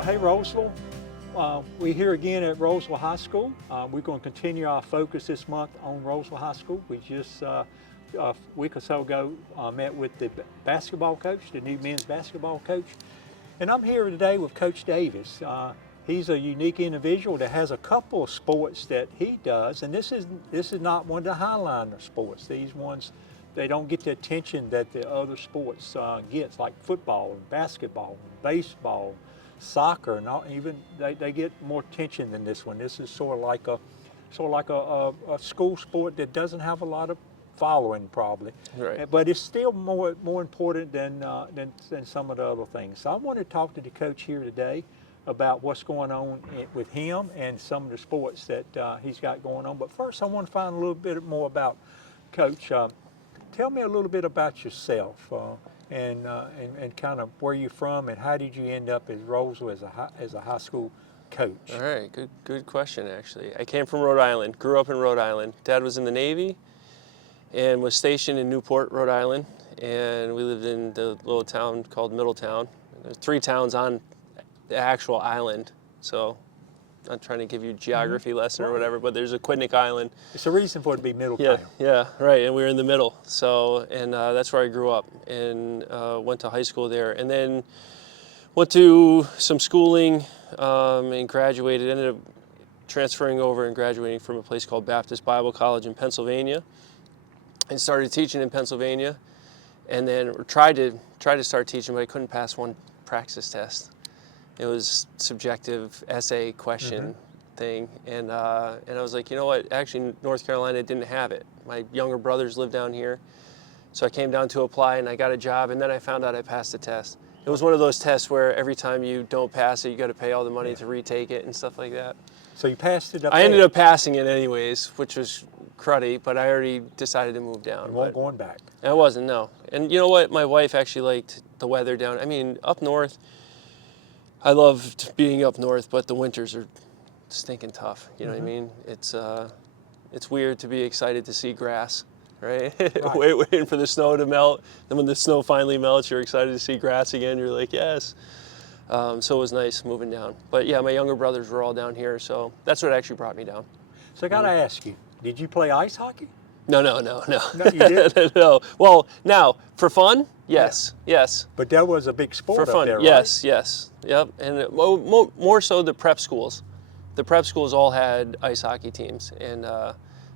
Well, hey, Rolesville. We're here again at Rolesville High School. We're going to continue our focus this month on Rolesville High School. We just, a week or so ago, met with the basketball coach, the new men's basketball coach. And I'm here today with Coach Davis. He's a unique individual that has a couple of sports that he does, and this is not one of the highliner sports. These ones, they don't get the attention that the other sports gets, like football and basketball, and baseball, soccer, and even they get more attention than this one. This is sort of like a school sport that doesn't have a lot of following, probably. Right. But it's still more important than some of the other things. So I want to talk to the coach here today about what's going on with him and some of the sports that he's got going on. But first, I want to find a little bit more about Coach. Tell me a little bit about yourself and kind of where you're from and how did you end up at Rolesville as a high school coach? All right, good question, actually. I came from Rhode Island, grew up in Rhode Island. Dad was in the Navy and was stationed in Newport, Rhode Island, and we lived in the little town called Middletown. There's 3 towns on the actual island, so I'm not trying to give you a geography lesson or whatever, but there's a Quidnick Island. It's a reason for it to be Middletown. Yeah, right, and we were in the middle. So, and that's where I grew up and went to high school there. And then went to some schooling and graduated, ended up transferring over and graduating from a place called Baptist Bible College in Pennsylvania. And started teaching in Pennsylvania, and then tried to start teaching, but I couldn't pass one praxis test. It was subjective essay question thing, and I was like, you know what? Actually, North Carolina didn't have it. My younger brothers lived down here, so I came down to apply, and I got a job, and then I found out I passed the test. It was one of those tests where every time you don't pass it, you got to pay all the money to retake it and stuff like that. So you passed it up I ended up passing it anyways, which was cruddy, but I already decided to move down. You weren't going back. I wasn't, no. And you know what? My wife actually liked the weather down. I mean, up north, I loved being up north, but the winters are stinking tough. You know what I mean? It's weird to be excited to see grass, right? Waiting for the snow to melt. Then when the snow finally melts, you're excited to see grass again. You're like, yes. So it was nice moving down. But yeah, my younger brothers were all down here, so that's what actually brought me down. So I got to ask you, did you play ice hockey? No. No, you didn't? No. Well, now, for fun, yes. But that was a big sport For fun, up there, right? yes. Yep, and more so the prep schools. The prep schools all had ice hockey teams, and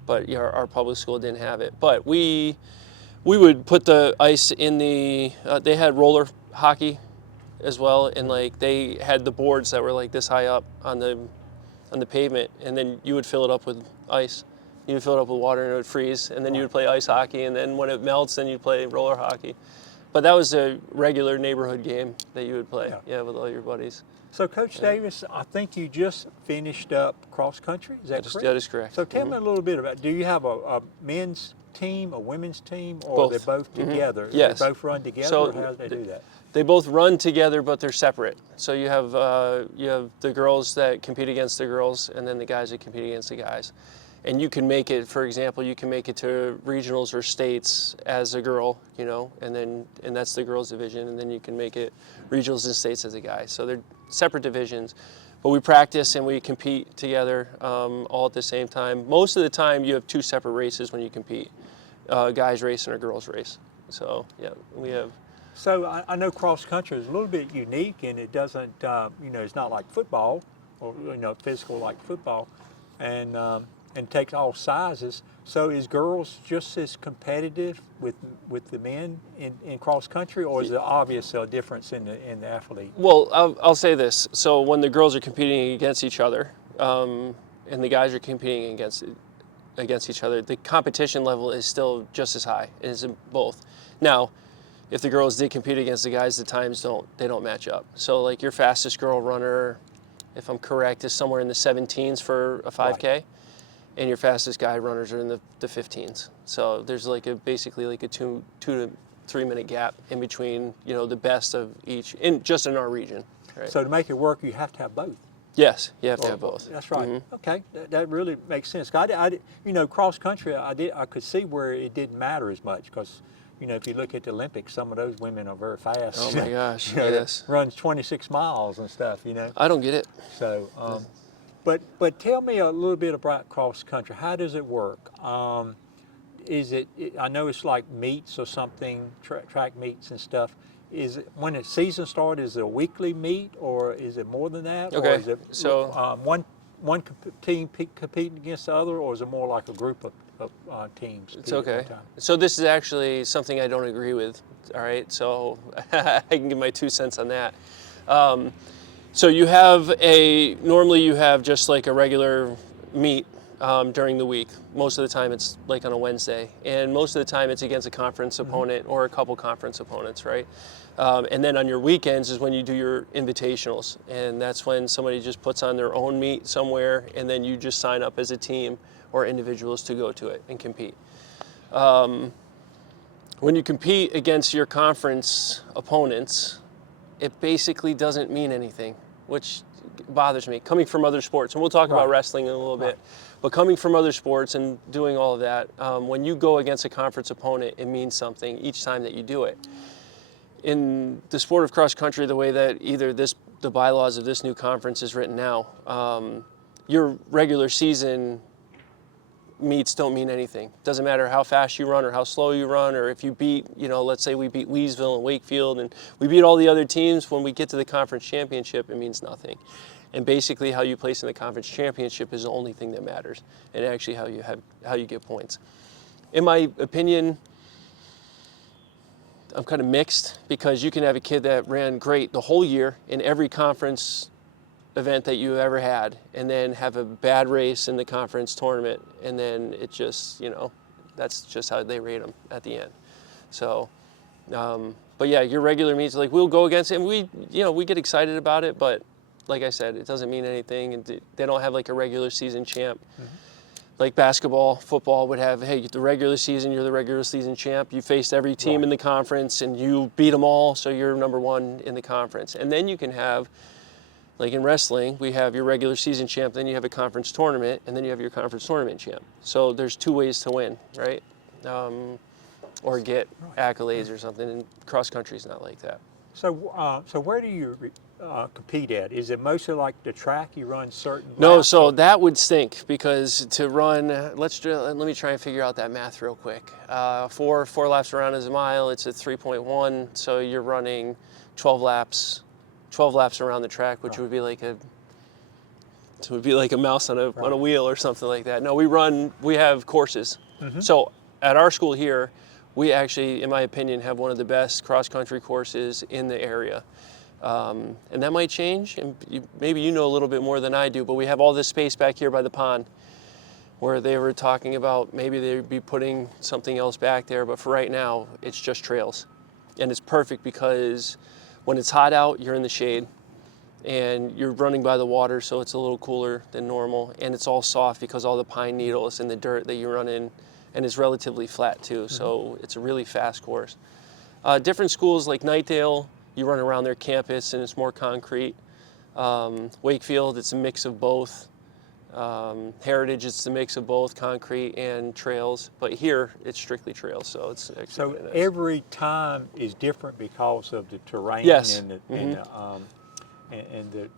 but yeah, our public school didn't have it. But we would put the ice in the, they had roller hockey as well, and like they had the boards that were like this high up on the pavement, and then you would fill it up with ice. You would fill it up with water and it would freeze, and then you would play ice hockey, and then when it melts, then you'd play roller hockey. But that was a regular neighborhood game that you would play, with all your buddies. So Coach Davis, I think you just finished up cross country, is that correct? That is correct. So tell me a little bit about, do you have a men's team, a women's team, or Both. are they both together? Yes. They both run together, or how do they do that? They both run together, but they're separate. So you have the girls that compete against the girls, and then the guys that compete against the guys. And you can make it, for example, you can make it to regionals or states as a girl, you know, and that's the girls division, and then you can make it regionals and states as a guy. So they're separate divisions, but we practice and we compete together all at the same time. Most of the time, you have 2 separate races when you compete, a guys race and a girls race. So yeah, we have. So I know cross country is a little bit unique, and it doesn't, it's not like football, or physical like football, and takes all sizes. So is girls just as competitive with the men in cross country, or is there obvious difference in the athlete? Well, I'll say this. So when the girls are competing against each other, and the guys are competing against each other, the competition level is still just as high. It is in both. Now, if the girls did compete against the guys, the times don't match up. So like your fastest girl runner, if I'm correct, is somewhere in the 17s for a 5K. Right. And your fastest guy runners are in the 15s. So there's basically a 2 to 3 minute gap in between, the best of each, just in our region. Right? So to make it work, you have to have both. Yes, you have to have both. That's right. Okay, that really makes sense. Cross country, I could see where it didn't matter as much because, you know, if you look at the Olympics, some of those women are very fast. Oh my gosh, You know, yes. runs 26 miles and stuff, you know. I don't get it. So, but tell me a little bit about cross country. How does it work? Is it? I know it's like meets or something, track meets and stuff. Is it when the season starts? Is it a weekly meet, or is it more than that? Okay, Or is it so one team competing against the other, or is it more like a group of teams? it's okay. So this is actually something I don't agree with. All right, so I can give my 2 cents on that. So normally you have just like a regular meet during the week. Most of the time it's like on a Wednesday, and most of the time it's against a conference opponent or a couple conference opponents, right? And then on your weekends is when you do your invitationals, and that's when somebody just puts on their own meet somewhere, and then you just sign up as a team or individuals to go to it and compete. When you compete against your conference opponents, it basically doesn't mean anything, which bothers me. Coming from other sports, and we'll talk about wrestling in a little bit, but coming from other sports and doing all of that, when you go against a conference opponent, it means something each time that you do it. In the sport of cross country, the way that the bylaws of this new conference is written now, your regular season meets don't mean anything. Doesn't matter how fast you run or how slow you run, or if you beat, let's say we beat Leesville and Wakefield and we beat all the other teams, when we get to the conference championship, it means nothing. And basically how you place in the conference championship is the only thing that matters, and actually how you get points. In my opinion, I'm kind of mixed, because you can have a kid that ran great the whole year in every conference event that you ever had, and then have a bad race in the conference tournament, and then it just, that's just how they rate them at the end. So, but yeah, your regular meets, like, we'll go against it, and we get excited about it, but like I said, it doesn't mean anything, and they don't have like a regular season champ. Like basketball, football would have, hey, the regular season, you're the regular season champ. You faced every team in the conference and you beat them all, so you're number one in the conference. And then you can have, like in wrestling, we have your regular season champ, then you have a conference tournament, and then you have your conference tournament champ. So there's 2 ways to win, right? Or get accolades or something, and cross country is not like that. So, so where do you compete at? Is it mostly like the track? You run certain No, laps, so or? that would stink, because to run, let me try and figure out that math real quick. Four laps around is a mile. It's at 3.1, so you're running 12 laps around the track, which would be like a mouse on a wheel or something like that. No, we have courses. So at our school here, we actually, in my opinion, have one of the best cross-country courses in the area. And that might change, and maybe you know a little bit more than I do, but we have all this space back here by the pond where they were talking about maybe they'd be putting something else back there, but for right now, it's just trails. And it's perfect because when it's hot out, you're in the shade, and you're running by the water, so it's a little cooler than normal, and it's all soft because all the pine needles and the dirt that you run in, and it's relatively flat too, so it's a really fast course. Different schools like Knightdale, you run around their campus and it's more concrete. Wakefield, it's a mix of both. Heritage, it's a mix of both concrete and trails, but here it's strictly trails, so it's actually So really nice. every time is different because of the terrain Yes. and the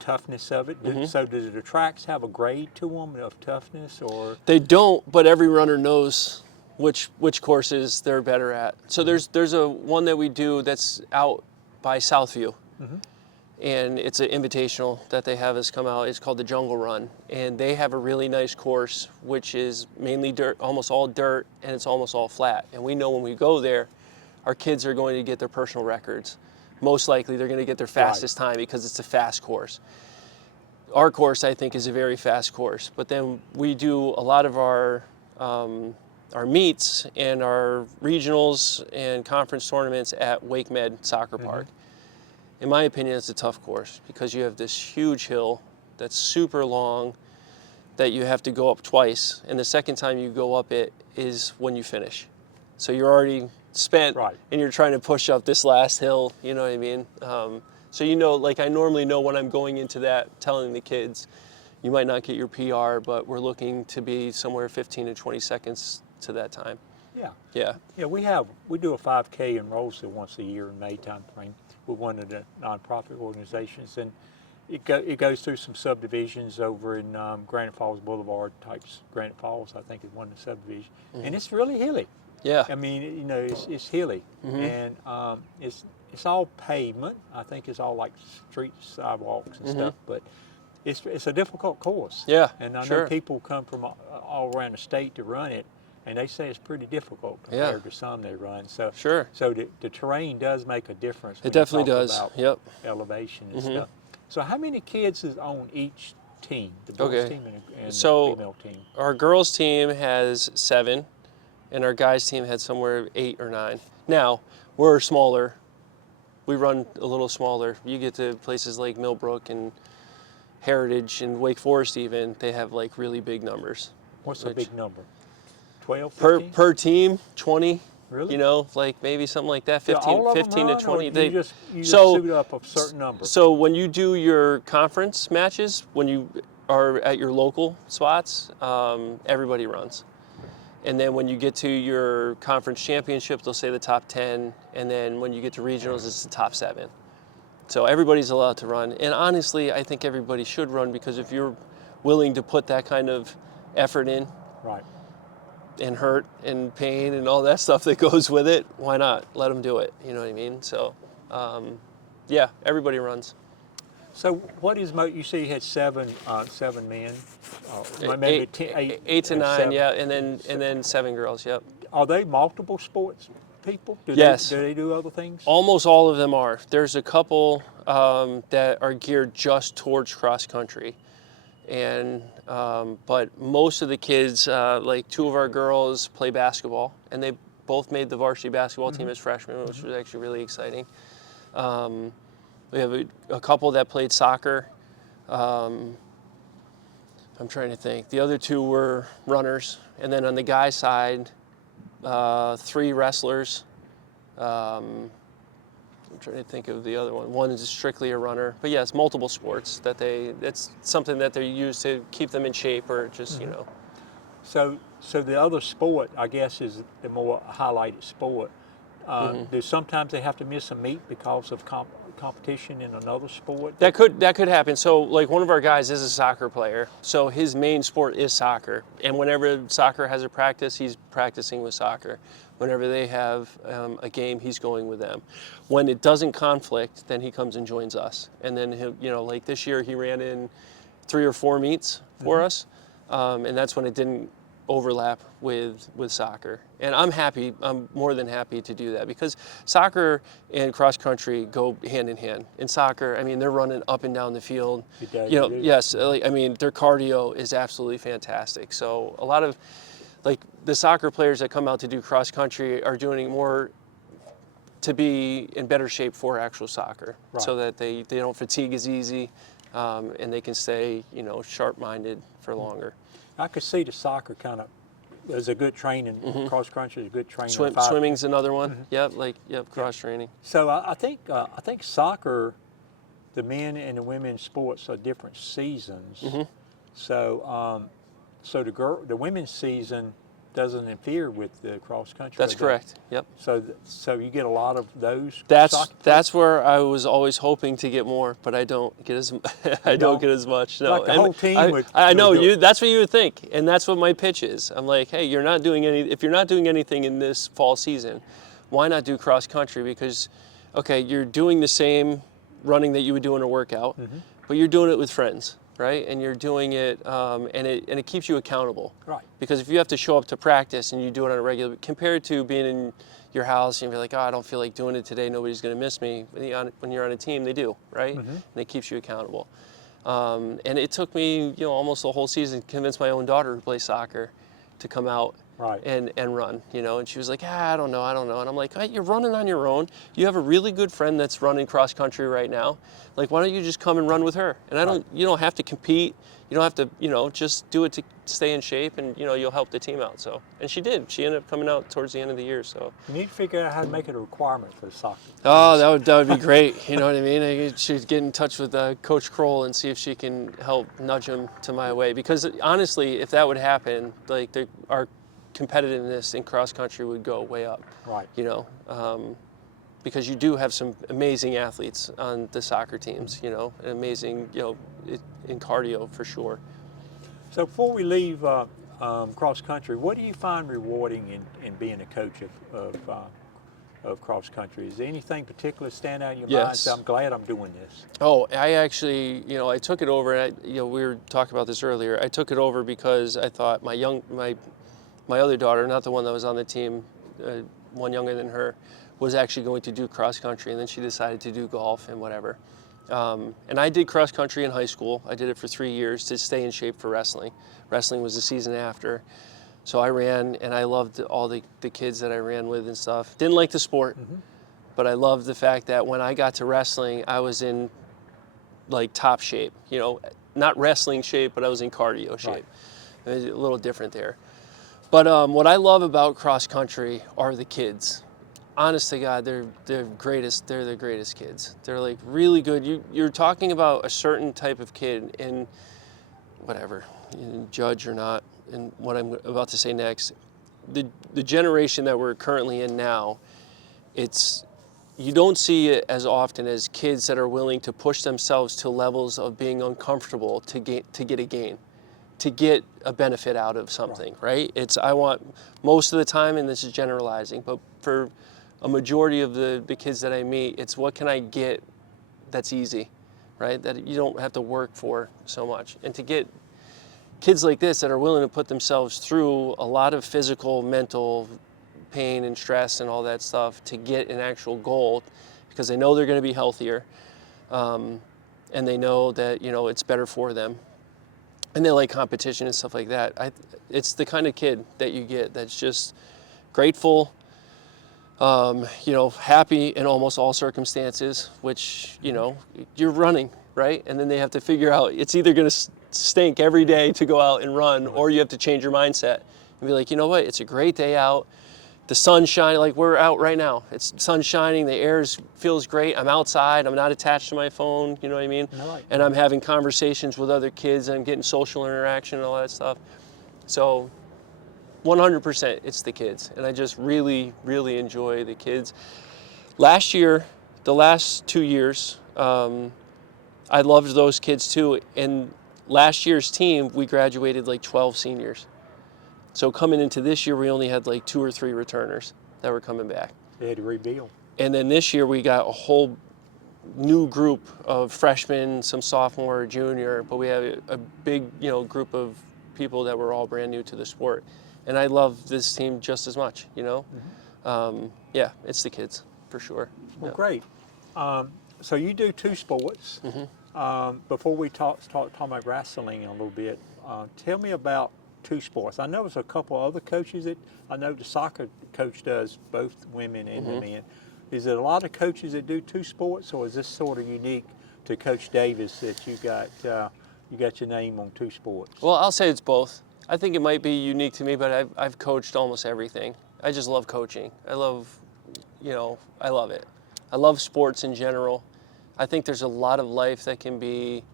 toughness of it. So do the tracks have a grade to them of toughness, or? They don't, but every runner knows which courses they're better at. So there's a one that we do that's out by Southview, and it's an invitational that they have us come out. It's called the Jungle Run, and they have a really nice course, which is mainly dirt, almost all dirt, and it's almost all flat. And we know when we go there, our kids are going to get their personal records. Most likely they're going to get their fastest time because it's a fast course. Our course, I think, is a very fast course, but then we do a lot of our meets and our regionals and conference tournaments at Wake Med Soccer Park. In my opinion, it's a tough course because you have this huge hill that's super long that you have to go up twice, and the second time you go up it is when you finish. So you're already spent, and you're trying to push up this last hill, you know what I mean? So like I normally know when I'm going into that, telling the kids, you might not get your PR, but we're looking to be somewhere 15 to 20 seconds to that time. Yeah. Yeah. Yeah, we do a 5K in Rolesville once a year in May time frame with one of the nonprofit organizations, and it goes through some subdivisions over in Granite Falls Boulevard types. Granite Falls, I think, is one of the subdivisions, and it's really hilly. Yeah. I mean, it's hilly, and it's all pavement. I think it's all like street sidewalks and stuff, but it's a difficult course. Yeah, and I know sure. people come from all around the state to run it, and they say it's pretty difficult compared to some they run. So Sure. So the terrain does make a difference. It definitely does. About Yep. elevation and stuff. So how many kids is on each team? The boys Okay. team and So- the female team. Our girls team has 7, and our guys team had somewhere 8 or 9. Now, we're smaller. We run a little smaller. You get to places like Millbrook and Heritage and Wake Forest even, they have like really big numbers. What's a big number? 12, Per 15? per team, 20. Really? You know, like maybe something like that, Do 15, all of them 15 to run, or 20. you just so suit up a certain number. So when you do your conference matches, when you are at your local spots, everybody runs. And then when you get to your conference championship, they'll say the top 10. And then when you get to regionals, it's the top 7. So everybody's allowed to run. And honestly, I think everybody should run, because if you're willing to put that kind of effort in, Right. and hurt and pain and all that stuff that goes with it, why not? Let them do it. You know what I mean? So, yeah, everybody runs. So what is you say you had 7 men, maybe 8 to 9, 7. yeah, and then 7 girls. Yep. Are they multiple sports people? Yes. Do they do other things? Almost all of them are. There's a couple that are geared just towards cross country, and but most of the kids, like 2 of our girls, play basketball, and they both made the varsity basketball team as freshmen, which was actually really exciting. We have a couple that played soccer. I'm trying to think. The other 2 were runners, and then on the guy side, 3 wrestlers. I'm trying to think of the other one. One is strictly a runner, but yes, multiple sports it's something that they use to keep them in shape, or just, you know. So the other sport, I guess, is the more highlighted sport. Do sometimes they have to miss a meet because of competition in another sport? That could happen. So like one of our guys is a soccer player, so his main sport is soccer, and whenever soccer has a practice, he's practicing with soccer. Whenever they have a game, he's going with them. When it doesn't conflict, then he comes and joins us, and then he'll, you know, like this year he ran in 3 or 4 meets for us, and that's when it didn't overlap with soccer. And I'm more than happy to do that, because soccer and cross country go hand in hand. In soccer, I mean, they're running up and down the field. You know, yes, like, I mean, their cardio is absolutely fantastic. So a lot of, like, the soccer players that come out to do cross country are doing more to be in better shape for actual soccer, so that they don't fatigue as easy, and they can stay, you know, sharp-minded for longer. I could see the soccer kind of, there's a good training, cross country is a good training. Swimming's another one. Yep, cross training. So I think soccer, the men and the women's sports are different seasons. So so the women's season doesn't interfere with the cross country. That's correct. Yep. So you get a lot of those. That's where I was always hoping to get more, but I don't get as don't get as much. No, like the whole team. I know you. That's what you would think, and that's what my pitch is. I'm like, hey, you're not doing if you're not doing anything in this fall season, why not do cross country? Because, okay, you're doing the same running that you would do in a workout, but you're doing it with friends. Right, and you're doing it, and it keeps you accountable. Right. Because if you have to show up to practice and you do it on a regular, compared to being in your house and you're like, oh, I don't feel like doing it today, nobody's going to miss me. When you're on a team, they do, right? And it keeps you accountable. And it took me, you know, almost the whole season to convince my own daughter who plays soccer to come out. And run, you know, and she was like, I don't know, and I'm like, hey, you're running on your own. You have a really good friend that's running cross country right now. Like, why don't you just come and run with her? And you don't have to compete. You don't have to, you know, just do it to stay in shape, and, you know, you'll help the team out. So, and she did. She ended up coming out towards the end of the year. So you need to figure out how to make it a requirement for soccer. Oh, that would be great. You know what I mean? I should get in touch with Coach Kroll and see if she can help nudge him to my way. Because honestly, if that would happen, like our competitiveness in cross country would go way up. Right. You know, because you do have some amazing athletes on the soccer teams. You know, and amazing, you know, in cardio for sure. So before we leave cross country, what do you find rewarding in being a coach of cross country? Is there anything particular stand out in your mind? Yes. So I'm glad I'm doing this. Oh, I actually, you know, I took it over. And you know, we were talking about this earlier. I took it over because I thought my other daughter, not the one that was on the team, one younger than her, was actually going to do cross country, and then she decided to do golf and whatever. And I did cross country in high school. I did it for 3 years to stay in shape for wrestling. Wrestling was the season after. So I ran, and I loved all the kids that I ran with and stuff. Didn't like the sport, but I loved the fact that when I got to wrestling, I was in like top shape. You know, not wrestling shape, but I was in cardio shape. Right. It was a little different there. But what I love about cross country are the kids. Honest to God, they're greatest. They're the greatest kids. They're like really good. You're talking about a certain type of kid, and whatever, you judge or not, and what I'm about to say next, the generation that we're currently in now, you don't see it as often as kids that are willing to push themselves to levels of being uncomfortable to get a gain, to get a benefit out of something, right? I want most of the time, and this is generalizing, but for a majority of the kids that I meet, it's what can I get that's easy, right? That you don't have to work for so much. And to get kids like this that are willing to put themselves through a lot of physical, mental pain and stress and all that stuff to get an actual goal, because they know they're going to be healthier, and they know that, you know, it's better for them. And they like competition and stuff like that. It's the kind of kid that you get that's just grateful, you know, happy in almost all circumstances, which, you know, you're running, right? And then they have to figure out, it's either going to stink every day to go out and run, or you have to change your mindset and be like, you know what, it's a great day out. The sun's shining, like we're out right now. It's sun shining, the air feels great. I'm outside, I'm not attached to my phone, you know what I mean? Right. And I'm having conversations with other kids, and I'm getting social interaction and all that stuff. So 100% it's the kids, and I just really, really enjoy the kids. Last year, the last 2 years, I loved those kids too, and last year's team, we graduated like 12 seniors. So coming into this year, we only had like 2 or 3 returners that were coming back. They had to rebuild. And then this year, we got a whole new group of freshmen, some sophomore, junior, but we have a big, you know, group of people that were all brand new to the sport. And I love this team just as much, you know? Yeah, it's the kids, for sure. Well, Yeah. great. So you do 2 sports. Before we talk about wrestling a little bit, tell me about 2 sports. I know there's a couple other coaches I know the soccer coach does both women and the men. Is it a lot of coaches that do 2 sports, or is this sort of unique to Coach Davis that you got your name on 2 sports? Well, I'll say it's both. I think it might be unique to me, but I've coached almost everything. I just love coaching. I love it. I love sports in general. I think there's a lot of life that can be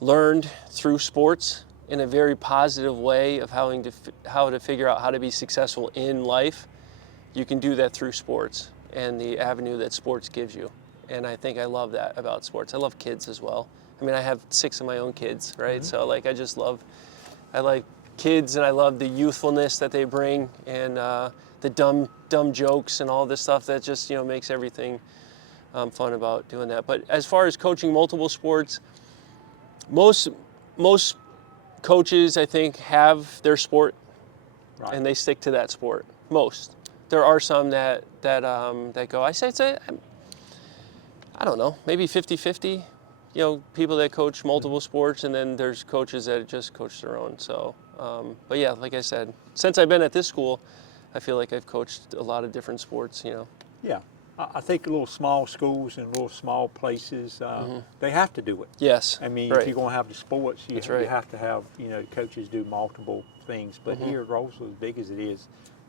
learned through sports in a very positive way of how to figure out how to be successful in life. You can do that through sports and the avenue that sports gives you. And I think I love that about sports. I love kids as well. I mean, I have 6 of my own kids, right? So like I like kids, and I love the youthfulness that they bring, and the dumb jokes and all this stuff that just, you know, makes everything fun about doing that. But as far as coaching multiple sports, most coaches, I think, have their sport, Right. and they stick to that sport. Most. There are some that go. I don't know, maybe 50-50. You know, people that coach multiple sports, and then there's coaches that just coach their own. So, but yeah, like I said, since I've been at this school, I feel like I've coached a lot of different sports, you know. Yeah. I think little small schools and little small places, they have to do it. Yes. I mean, right. if you're going to have the sports, you That's right. have to have, you know, coaches do multiple things. But here at Rolesville, as big as it is,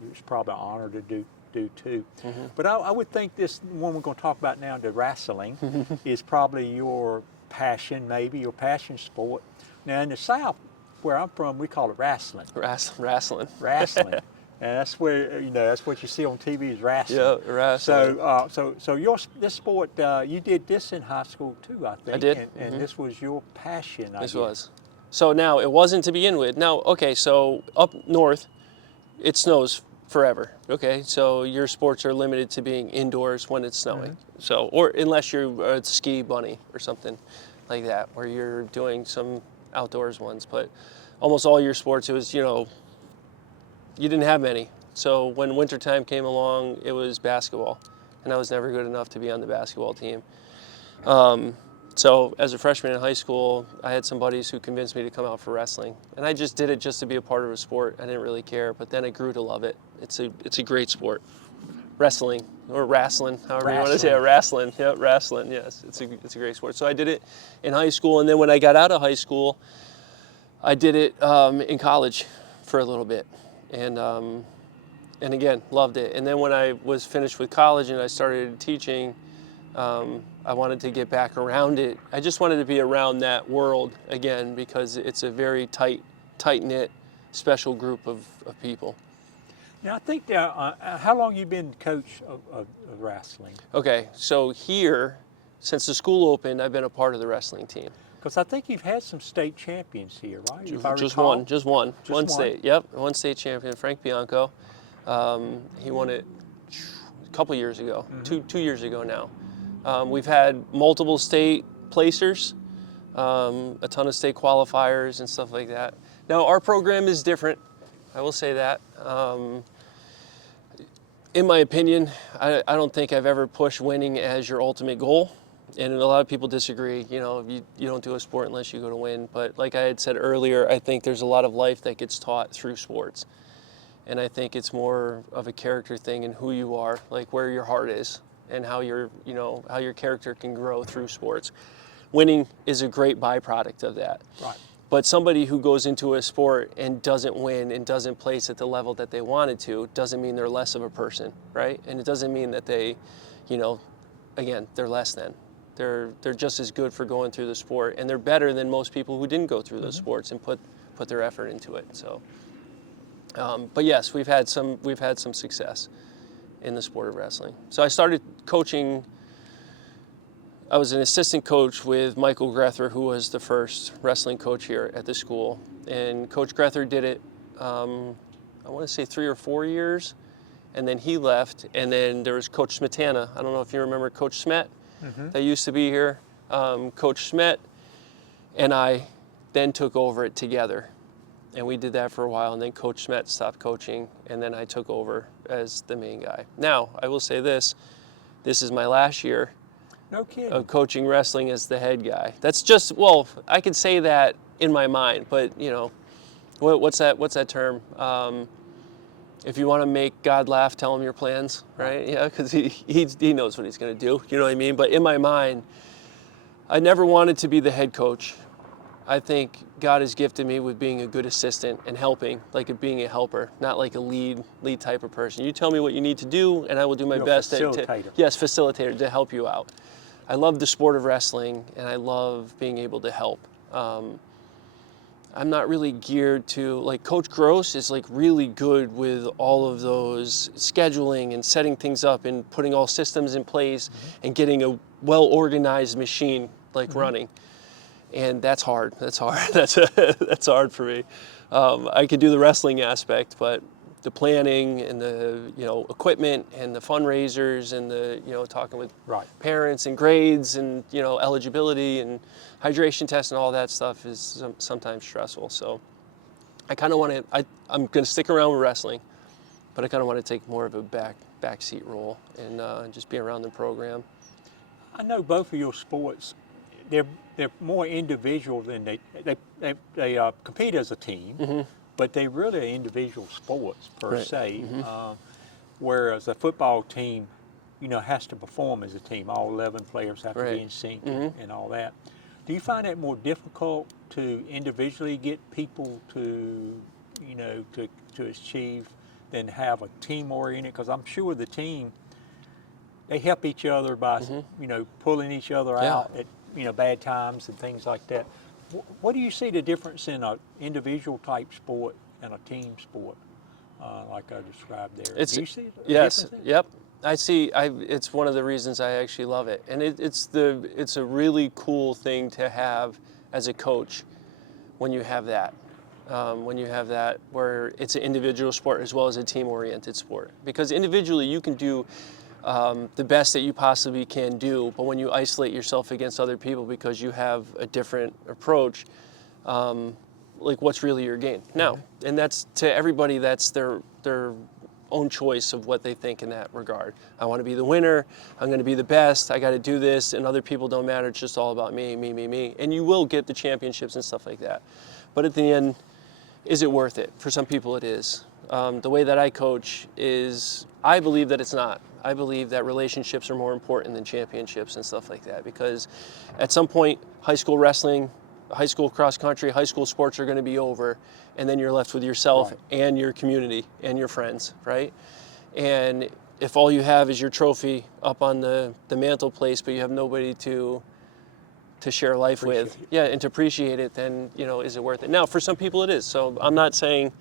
it's probably an honor to do 2. But I would think this one we're going to talk about now, the wrestling, is probably your passion sport. Now in the South, where I'm from, we call it wrestling. Wrestling. Wrestling. And that's where, that's what you see on TV is wrestling. Yeah, wrestling. So this sport, you did this in high school too, I think. I did. And this was your passion, I This guess. was. So now it wasn't to begin with. Now, okay, so up north, it snows forever. Okay, so your sports are limited to being indoors when it's snowing. So, or unless you're a ski bunny or something like that, where you're doing some outdoors ones. But almost all your sports, it was, you didn't have many. So when wintertime came along, it was basketball, and I was never good enough to be on the basketball team. So as a freshman in high school, I had some buddies who convinced me to come out for wrestling, and I just did it just to be a part of a sport. I didn't really care, but then I grew to love it. It's a great sport. Wrestling, or wrestling, however you want to say it. Wrestling, yeah, wrestling, yes. It's a great sport. So I did it in high school, and then when I got out of high school, I did it in college for a little bit. And again, loved it. And then when I was finished with college and I started teaching, I wanted to get back around it. I just wanted to be around that world again because it's a very tight-knit, special group of people. Now, I think, how long you been coach of wrestling? Okay, so here, since the school opened, I've been a part of the wrestling team. Because I think you've had some state champions here, right? If I Just recall. one. Just one one? state. Yep, one state champion, Frank Bianco. He won it a couple years ago, 2 years ago now. We've had multiple state placers, a ton of state qualifiers and stuff like that. Now our program is different, I will say that. In my opinion, I don't think I've ever pushed winning as your ultimate goal. And a lot of people disagree, you don't do a sport unless you go to win. But like I had said earlier, I think there's a lot of life that gets taught through sports. And I think it's more of a character thing and who you are, like where your heart is and how how your character can grow through sports. Winning is a great byproduct of that. Right. But somebody who goes into a sport and doesn't win and doesn't place at the level that they wanted to doesn't mean they're less of a person, right? And it doesn't mean that they, again, they're less than. They're just as good for going through the sport, and they're better than most people who didn't go through those sports and put their effort into it. So, but yes, we've had some success in the sport of wrestling. So I started coaching. I was an assistant coach with Michael Grether, who was the first wrestling coach here at the school, and Coach Grether did it. I want to say 3 or 4 years, and then he left. And then there was Coach Smetana. I don't know if you remember Coach Smet. That used to be here. Coach Smet and I then took over it together. And we did that for a while, and then Coach Smet stopped coaching, and then I took over as the main guy. Now, I will say this is my last year No kidding. of coaching wrestling as the head guy. That's just, well, I could say that in my mind, but what's that term? If you want to make God laugh, tell him your plans, right? Yeah, because he knows what he's going to do. You know what I mean? But in my mind, I never wanted to be the head coach. I think God has gifted me with being a good assistant and helping, like being a helper, not like a lead type of person. You tell me what you need to do, and I will do my best facilitator to help you out. I love the sport of wrestling, and I love being able to help. I'm not really geared to, like Coach Gross is like really good with all of those scheduling and setting things up and putting all systems in place and getting a well-organized machine like running. And that's hard. That's hard for me. I could do the wrestling aspect, but the planning and the equipment and the fundraisers and the talking with parents and grades and eligibility and hydration tests and all that stuff is sometimes stressful. So I kind of want to. I'm going to stick around with wrestling, but I kind of want to take more of a backseat role and just be around the program. I know both of your sports. They're more individual than they compete as a team, but they really are individual sports per se. Whereas a football team, has to perform as a team. All 11 players have to be in sync and all that. Do you find it more difficult to individually get people to achieve than have a team oriented? Because I'm sure the team, they help each other by pulling each other out at bad times and things like that. What do you see the difference in an individual type sport and a team sport, like I described there? Do you see a Yes, difference? yep. I see. It's one of the reasons I actually love it, and it's a really cool thing to have as a coach when you have that. When you have that, where it's an individual sport as well as a team-oriented sport, because individually you can do the best that you possibly can do, but when you isolate yourself against other people because you have a different approach, like what's really your gain? Now, and that's to everybody. That's their own choice of what they think in that regard. I want to be the winner. I'm going to be the best. I got to do this, and other people don't matter. It's just all about me, me, me, me. And you will get the championships and stuff like that. But at the end, is it worth it? For some people, it is. The way that I coach is, I believe that it's not. I believe that relationships are more important than championships and stuff like that, because at some point, high school wrestling, high school cross country, high school sports are going to be over, and then you're left with yourself and your community and your friends, right? And if all you have is your trophy up on the mantle place, but you have nobody to share life with, and to appreciate it, then, is it worth it? Now, for some people it is. So I'm not saying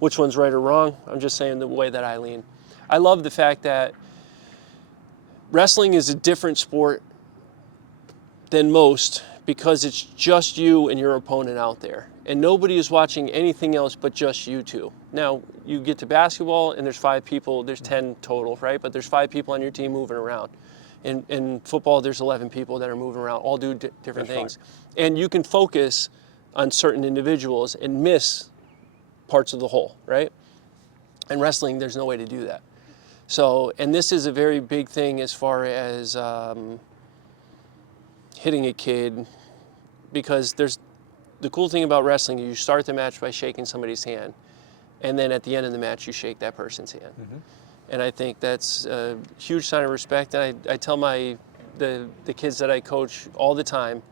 which one's right or wrong. I'm just saying the way that I lean. I love the fact that wrestling is a different sport than most, because it's just you and your opponent out there, and nobody is watching anything else but just you two. Now, you get to basketball and there's 5 people, there's 10 total, right? But there's 5 people on your team moving around. In football, there's 11 people that are moving around, all do different things. Right. And you can focus on certain individuals and miss parts of the whole, right? In wrestling, there's no way to do that. So, and this is a very big thing as far as hitting a kid, because there's the cool thing about wrestling is you start the match by shaking somebody's hand, and then at the end of the match you shake that person's hand. And I think that's a huge sign of respect. And I tell the kids that I coach all the time,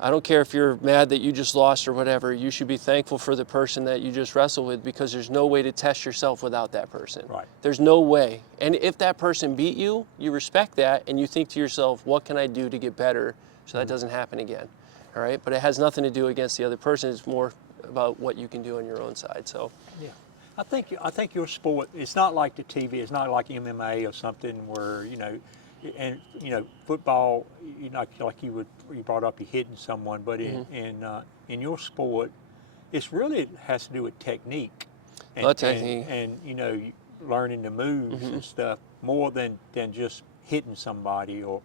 I don't care if you're mad that you just lost or whatever, you should be thankful for the person that you just wrestled with, because there's no way to test yourself without that person. Right. There's no way. And if that person beat you, you respect that, and you think to yourself, what can I do to get better so that doesn't happen again? All right? But it has nothing to do against the other person. It's more about what you can do on your own side. So. Yeah. I think your sport, it's not like the TV, it's not like MMA or something where, football, like you brought up, you're hitting someone, but in your sport, it has to do with technique. And learning the moves and stuff more than just hitting somebody or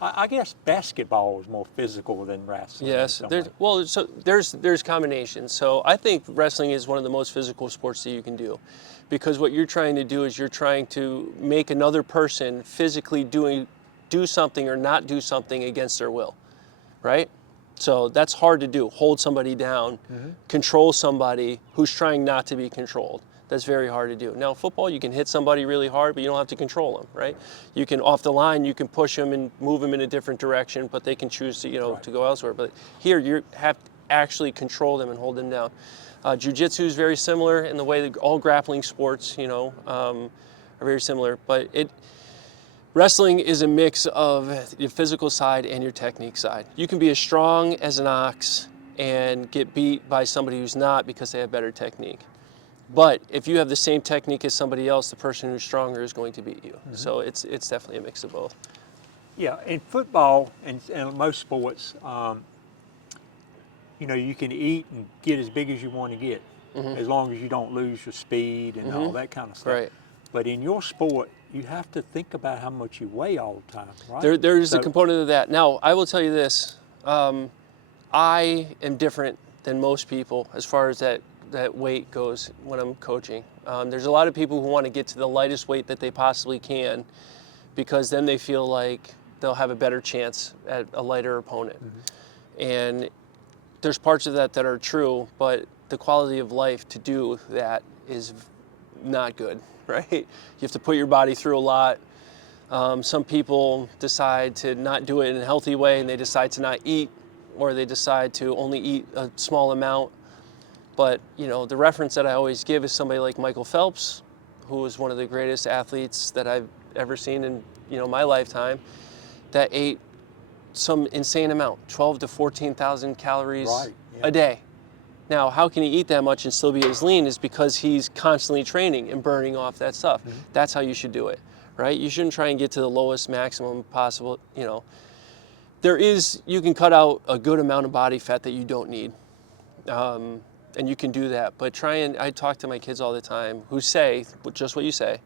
I guess basketball is more physical than wrestling. Yes, there's combinations. So I think wrestling is one of the most physical sports that you can do, because what you're trying to do is you're trying to make another person physically do something or not do something against their will, right? So that's hard to do. Hold somebody down, control somebody who's trying not to be controlled. That's very hard to do. Now, football, you can hit somebody really hard, but you don't have to control them, right? You can, off the line, you can push them and move them in a different direction, but they can choose to, to go elsewhere. But here, you have to actually control them and hold them down. Jiu-jitsu is very similar in the way that all grappling sports, are very similar. But wrestling is a mix of your physical side and your technique side. You can be as strong as an ox and get beat by somebody who's not because they have better technique. But if you have the same technique as somebody else, the person who's stronger is going to beat you. So it's definitely a mix of both. Yeah, in football and most sports, you can eat and get as big as you want to get, as long as you don't lose your speed and all that kind of stuff. Right. But in your sport, you have to think about how much you weigh all the time, right? There's a component of that. Now, I will tell you this. I am different than most people as far as that weight goes when I'm coaching. There's a lot of people who want to get to the lightest weight that they possibly can, because then they feel like they'll have a better chance at a lighter opponent. And there's parts of that are true, but the quality of life to do that is not good, right? You have to put your body through a lot. Some people decide to not do it in a healthy way, and they decide to not eat, or they decide to only eat a small amount. But, the reference that I always give is somebody like Michael Phelps, who was one of the greatest athletes that I've ever seen in, my lifetime, that ate some insane amount, 12 to 14,000 calories Right, yeah. a day. Now, how can he eat that much and still be as lean is because he's constantly training and burning off that stuff. Mm-hmm. That's how you should do it, right? You shouldn't try and get to the lowest maximum possible, you know. You can cut out a good amount of body fat that you don't need. And you can do that, but I talk to my kids all the time who say, just what you say,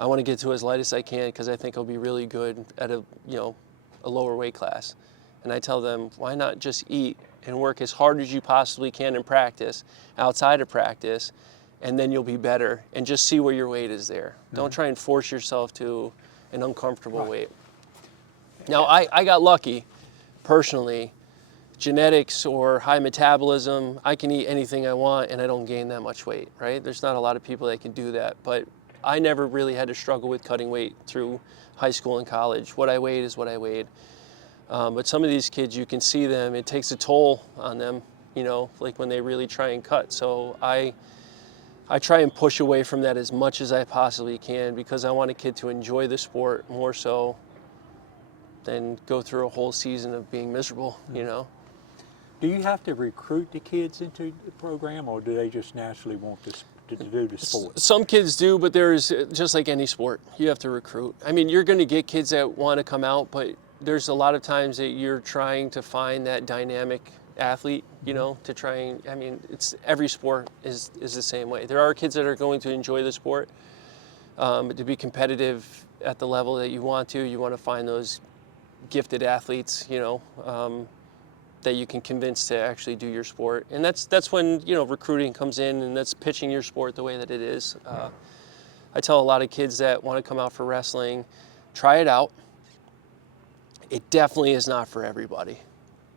I want to get to as light as I can because I think I'll be really good at a lower weight class. And I tell them, why not just eat and work as hard as you possibly can in practice, outside of practice, and then you'll be better, and just see where your weight is there. Mm-hmm. Don't try and force yourself to an uncomfortable weight. Now, I got lucky, personally. Genetics or high metabolism, I can eat anything I want and I don't gain that much weight, right? There's not a lot of people that can do that, but I never really had to struggle with cutting weight through high school and college. What I weighed is what I weighed. But some of these kids, you can see them, it takes a toll on them, like when they really try and cut. So I try and push away from that as much as I possibly can because I want a kid to enjoy the sport more so than go through a whole season of being miserable, Do you have to recruit the kids into the program, or do they just naturally want to do the sport? Some kids do, but there's, just like any sport, you have to recruit. I mean, you're going to get kids that want to come out, but there's a lot of times that you're trying to find that dynamic athlete, to try and, every sport is the same way. There are kids that are going to enjoy the sport, but to be competitive at the level that you want to find those gifted athletes, that you can convince to actually do your sport. And that's when, recruiting comes in, and that's pitching your sport the way that it is. I tell a lot of kids that want to come out for wrestling, try it out. It definitely is not for everybody.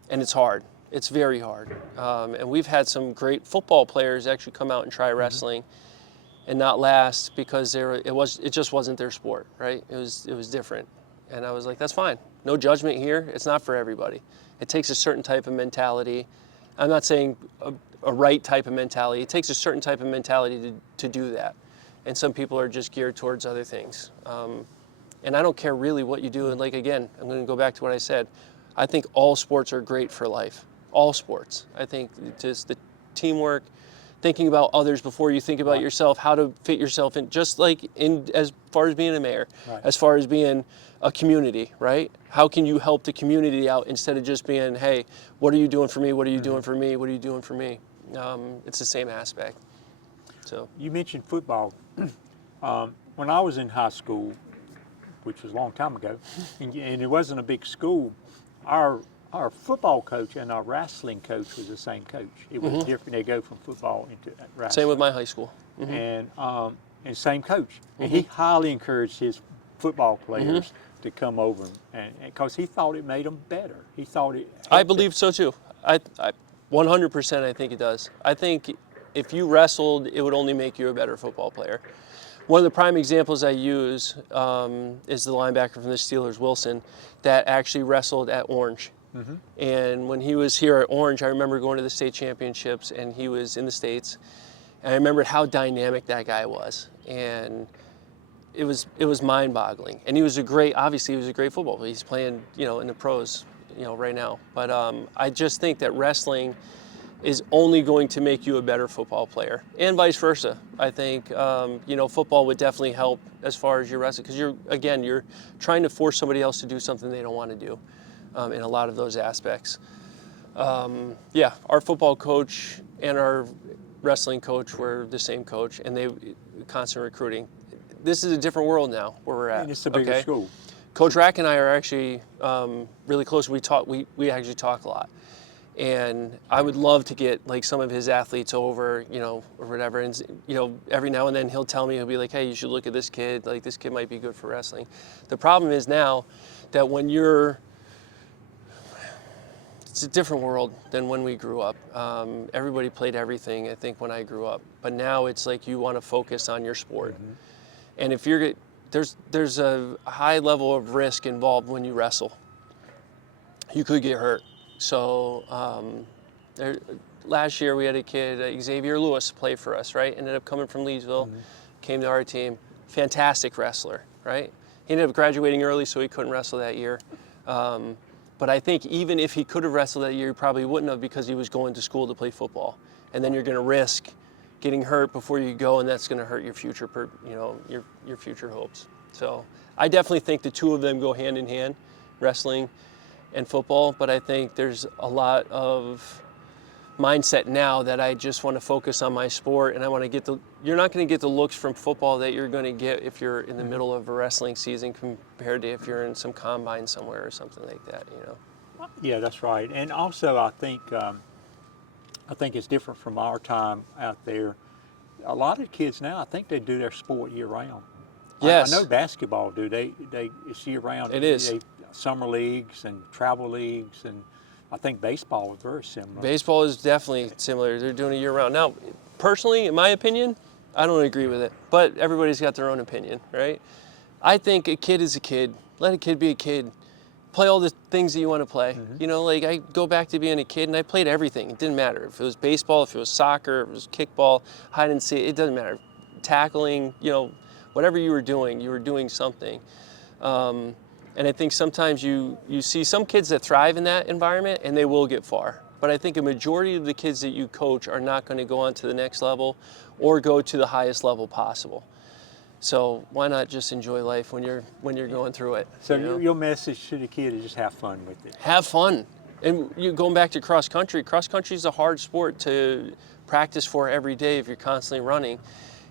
And it's hard. It's very hard. And we've had some great football players actually come out and try wrestling and not last because it just wasn't their sport, right? It was different. And I was like, that's fine. No judgment here. It's not for everybody. It takes a certain type of mentality. I'm not saying a right type of mentality. It takes a certain type of mentality to do that. And some people are just geared towards other things. And I don't care really what you do. And again, I'm going to go back to what I said. I think all sports are great for life. All sports. I think just the teamwork, thinking about others before you think about yourself, how to fit yourself in, just like as far as being a mayor, as far as being a community, right? How can you help the community out instead of just being, hey, what are you doing for me? What are you doing for me? What are you doing for me? It's the same aspect. So you mentioned football. When I was in high school, which was a long time ago, and it wasn't a big school, our football coach and our wrestling coach was the same coach. It was different. They go from football into wrestling. Same with my high school. And same coach. And he highly encouraged his football players to come over, and because he thought it made them better. He thought it. I believe so too. I 100% I think it does. I think if you wrestled, it would only make you a better football player. One of the prime examples I use is the linebacker from the Steelers, Wilson, that actually wrestled at Orange. And when he was here at Orange, I remember going to the state championships, and he was in the States. And I remembered how dynamic that guy was. And it was mind-boggling. And obviously he was a great football player. He's playing, in the pros, right now. But I just think that wrestling is only going to make you a better football player, and vice versa. I think, football would definitely help as far as your wrestling, because you're trying to force somebody else to do something they don't want to do in a lot of those aspects. Our football coach and our wrestling coach were the same coach, and they constant recruiting. This is a different world now where we're at. And it's a bigger school. Coach Rack and I are actually really close. We actually talk a lot. And I would love to get some of his athletes over, or whatever. And, every now and then he'll tell me, he'll be like, hey, you should look at this kid. This kid might be good for wrestling. The problem is now that it's a different world than when we grew up. Everybody played everything, I think, when I grew up. But now it's like you want to focus on your sport. And if there's a high level of risk involved when you wrestle. You could get hurt. So last year we had a kid, Xavier Lewis, play for us, right? Ended up coming from Leesville, came to our team. Fantastic wrestler, right? He ended up graduating early, so he couldn't wrestle that year. But I think even if he could have wrestled that year, he probably wouldn't have, because he was going to school to play football. And then you're going to risk getting hurt before you go, and that's going to hurt your future, your future hopes. So I definitely think the two of them go hand in hand, wrestling and football. But I think there's a lot of mindset now that I just want to focus on my sport, and I want to get you're not going to get the looks from football that you're going to get if you're in the middle of a wrestling season compared to if you're in some combine somewhere or something like that, Yeah, that's right. And also, I think it's different from our time out there. A lot of kids now, I think they do their sport year round. Yes. I know basketball do. It's year round. It is. Summer leagues and travel leagues, and I think baseball is very similar. Baseball is definitely similar. They're doing it year round. Now, personally, in my opinion, I don't agree with it, but everybody's got their own opinion, right? I think a kid is a kid. Let a kid be a kid. Play all the things that you want to play. Like I go back to being a kid and I played everything. It didn't matter if it was baseball, if it was soccer, if it was kickball, hide and seek, it doesn't matter. Tackling, whatever you were doing something. And I think sometimes you see some kids that thrive in that environment and they will get far. But I think a majority of the kids that you coach are not going to go on to the next level or go to the highest level possible. So why not just enjoy life when you're going through it? So your message to the kid is just have fun with it. Have fun. And you going back to cross country is a hard sport to practice for every day if you're constantly running.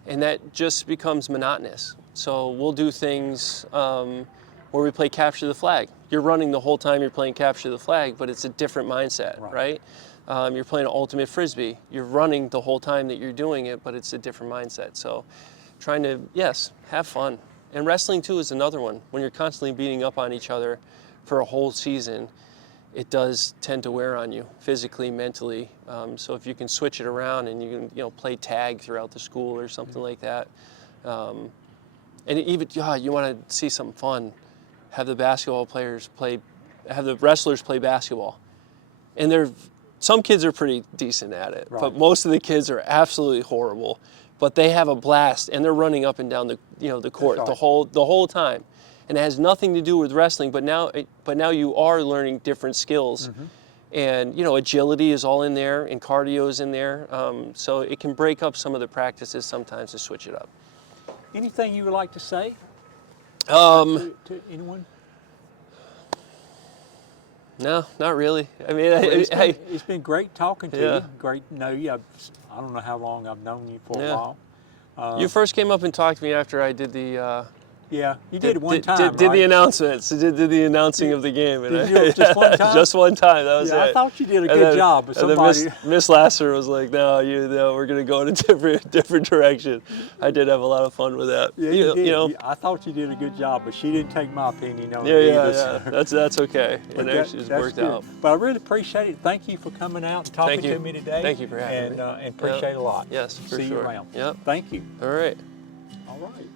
And that just becomes monotonous. So we'll do things where we play capture the flag. You're running the whole time you're playing capture the flag, but it's a different mindset, right? You're playing ultimate frisbee. You're running the whole time that you're doing it, but it's a different mindset. So trying to, yes, have fun. And wrestling too is another one. When you're constantly beating up on each other for a whole season, it does tend to wear on you physically, mentally. So if you can switch it around and you can, play tag throughout the school or something like that. And even, you want to see something fun, have the wrestlers play basketball. And some kids are pretty decent at it, but most of the kids are absolutely horrible. But they have a blast and they're running up and down the court the whole time. And it has nothing to do with wrestling, but now you are learning different skills. And agility is all in there and cardio is in there. So it can break up some of the practices sometimes to switch it up. Anything you would like to say to anyone? No, not really. I mean, it's been great talking to you. Great to know you. I don't know how long I've known you for a while. You first came up and talked to me after I did the. Yeah, you did it one time, Did right? the announcements. Did the announcing of the game. And did you just one time? Just one time. That was it. I thought you did a good job. But somebody... Miss Lasser was like, "No, we're going to go in a different direction." I did have a lot of fun with that. Yeah, you did. I thought you did a good job, but she didn't take my opinion on it either. Yeah. That's okay. It actually just worked out. But I really appreciate it. Thank you for coming out and talking to me today. Thank you for having me. And appreciate it a lot. Yes, for sure. See you around. Yep. Thank you. All right. All right.